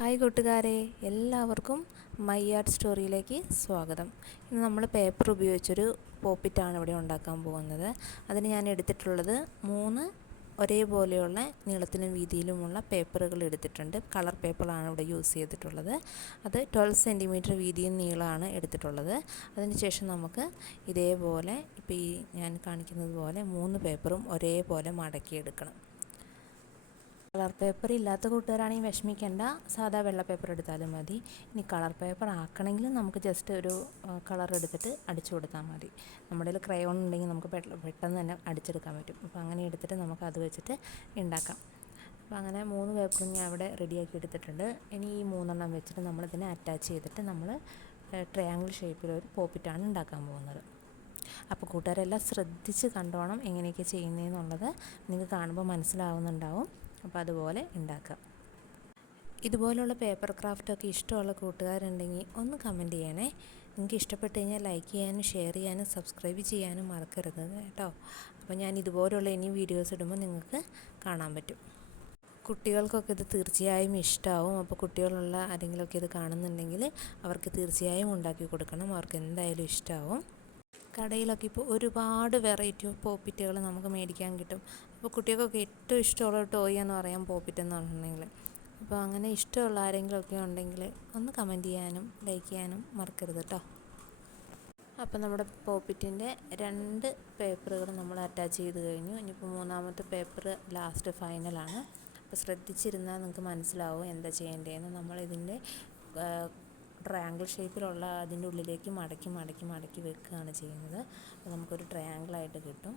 Hi കൂട്ടുകാരെ എല്ലാവർക്കും my art സ്റ്റോറിയിലേക്ക് സ്വാഗതം. ഇന്ന് നമ്മൾ പേപ്പർ ഉപയോഗിച്ചൊരു പോപ്പിറ്റാണ് ഇവിടെ ഉണ്ടാക്കാൻ പോകുന്നത്. അതിന് ഞാൻ എടുത്തിട്ടുള്ളത് മൂന്ന് ഒരേപോലെയുള്ള നീളത്തിലും വീതിയിലുമുള്ള പേപ്പറുകൾ എടുത്തിട്ടുണ്ട്. കളർ പേപ്പറാണ് ഇവിടെ യൂസ് ചെയ്തിട്ടുള്ളത്. അത് ട്വൽവ് സെന്റിമീറ്റർ വീതിയും നീളമാണ് എടുത്തിട്ടുള്ളത്. അതിനുശേഷം നമുക്ക് ഇതേപോലെ ഇപ്പോൾ ഈ ഞാൻ കാണിക്കുന്നത് പോലെ മൂന്ന് പേപ്പറും ഒരേപോലെ മടക്കിയെടുക്കണം. കളർ പേപ്പർ ഇല്ലാത്ത കൂട്ടുകാരാണെങ്കിൽ വിഷമിക്കേണ്ട. സാധാ വെള്ള പേപ്പർ എടുത്താലും മതി. ഇനി കളർ പേപ്പർ ആക്കണമെങ്കിൽ നമുക്ക് ജസ്റ്റ് ഒരു കളർ എടുത്തിട്ട് അടിച്ചു കൊടുത്താൽ മതി. നമ്മുടെ കയ്യിൽ ക്രയോൺ ഉണ്ടെങ്കിൽ നമുക്ക് പെട്ടെന്ന് തന്നെ അടിച്ചെടുക്കാൻ പറ്റും. അപ്പോൾ അങ്ങനെ എടുത്തിട്ട് നമുക്ക് അത് വെച്ചിട്ട് ഉണ്ടാക്കാം അപ്പോൾ അങ്ങനെ മൂന്ന് പേപ്പറും ഞാൻ അവിടെ റെഡിയാക്കി എടുത്തിട്ടുണ്ട്. ഇനി ഈ മൂന്നെണ്ണം വെച്ചിട്ട് നമ്മളിതിനെ അറ്റാച്ച് ചെയ്തിട്ട് നമ്മൾ ട്രയാങ്കിൾ ഷേപ്പിലൊരു പോപ്പിറ്റാണ് ഉണ്ടാക്കാൻ പോകുന്നത്. അപ്പോൾ കൂട്ടുകാരെല്ലാം ശ്രദ്ധിച്ച് കണ്ടോണം എങ്ങനെയൊക്കെ ചെയ്യുന്നതെന്നുള്ളത് നിങ്ങൾക്ക് കാണുമ്പോൾ മനസ്സിലാവുന്നുണ്ടാവും. അപ്പോൾ അതുപോലെ ഉണ്ടാക്കാം. ഇതുപോലുള്ള പേപ്പർ ക്രാഫ്റ്റൊക്കെ ഇഷ്ടമുള്ള കൂട്ടുകാരുണ്ടെങ്കിൽ ഒന്ന് കമന്റ് ചെയ്യണേ. നിങ്ങൾക്ക് ഇഷ്ടപ്പെട്ട് കഴിഞ്ഞാൽ ലൈക്ക് ചെയ്യാനും ഷെയർ ചെയ്യാനും സബ്സ്ക്രൈബ് ചെയ്യാനും മറക്കരുത് കേട്ടോ. അപ്പോൾ ഞാൻ ഇതുപോലുള്ള ഇനി വീഡിയോസ് ഇടുമ്പോൾ നിങ്ങൾക്ക് കാണാൻ പറ്റും. കുട്ടികൾക്കൊക്കെ ഇത് തീർച്ചയായും ഇഷ്ടമാവും അപ്പോൾ കുട്ടികളുള്ള ആരെങ്കിലുമൊക്കെ ഇത് കാണുന്നുണ്ടെങ്കിൽ അവർക്ക് തീർച്ചയായും ഉണ്ടാക്കി കൊടുക്കണം. അവർക്ക് എന്തായാലും ഇഷ്ടമാവും കടയിലൊക്കെ ഇപ്പോൾ ഒരുപാട് വെറൈറ്റി ഓഫ് പോപ്പിറ്റുകൾ നമുക്ക് മേടിക്കാൻ കിട്ടും. അപ്പോൾ കുട്ടികൾക്കൊക്കെ ഏറ്റവും ഇഷ്ടമുള്ള ടോയ് എന്ന് പറയാൻ പോപ്പിറ്റ് എന്ന് പറഞ്ഞിട്ടുണ്ടെങ്കിൽ. അപ്പോൾ അങ്ങനെ ഇഷ്ടമുള്ള ആരെങ്കിലുമൊക്കെ ഉണ്ടെങ്കിൽ ഒന്ന് കമന്റ് ചെയ്യാനും ലൈക്ക് ചെയ്യാനും മറക്കരുത് കേട്ടോ അപ്പോൾ നമ്മുടെ പോപ്പിറ്റിന്റെ രണ്ട് പേപ്പറുകൾ നമ്മൾ അറ്റാച്ച് ചെയ്ത് കഴിഞ്ഞു. ഇനിയിപ്പോൾ മൂന്നാമത്തെ പേപ്പർ ലാസ്റ്റ് ഫൈനലാണ് അപ്പോൾ ശ്രദ്ധിച്ചിരുന്നാൽ നിങ്ങൾക്ക് മനസ്സിലാവും എന്താ ചെയ്യേണ്ടതെന്ന്. നമ്മളിതിന്റെ ട്രയാങ്കിൾ ഷേപ്പിലുള്ള അതിന്റെ ഉള്ളിലേക്ക് മടക്കി മടക്കി മടക്കി വെക്കുകയാണ് ചെയ്യുന്നത്. അപ്പോൾ നമുക്കൊരു ട്രയാങ്കിളായിട്ട് കിട്ടും.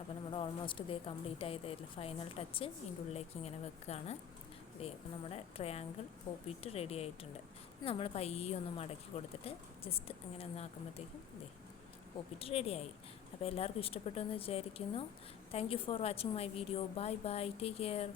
അപ്പോൾ നമ്മുടെ ഓൾമോസ്റ്റ് ഇതേ കംപ്ലീറ്റ് ആയി ആയതിൽ ഫൈനൽ ടച്ച് ഇതിന്റെ ഉള്ളിലേക്ക് ഇങ്ങനെ വെക്കുകയാണ്. ഇതേ അപ്പോൾ നമ്മുടെ ട്രയാങ്കിൾ പോപ്പിറ്റ് റെഡി ആയിട്ടുണ്ട്. നമ്മൾ പയ്യെ ഒന്ന് മടക്കി കൊടുത്തിട്ട് ജസ്റ്റ് അങ്ങനെ ഒന്ന് ആക്കുമ്പോഴത്തേക്കും ഇതേ പോപ്പിറ്റ് റെഡിയായി അപ്പോൾ എല്ലാവർക്കും ഇഷ്ടപ്പെട്ടു എന്ന് വിചാരിക്കുന്നു. Thank you for watching my video bye bye take care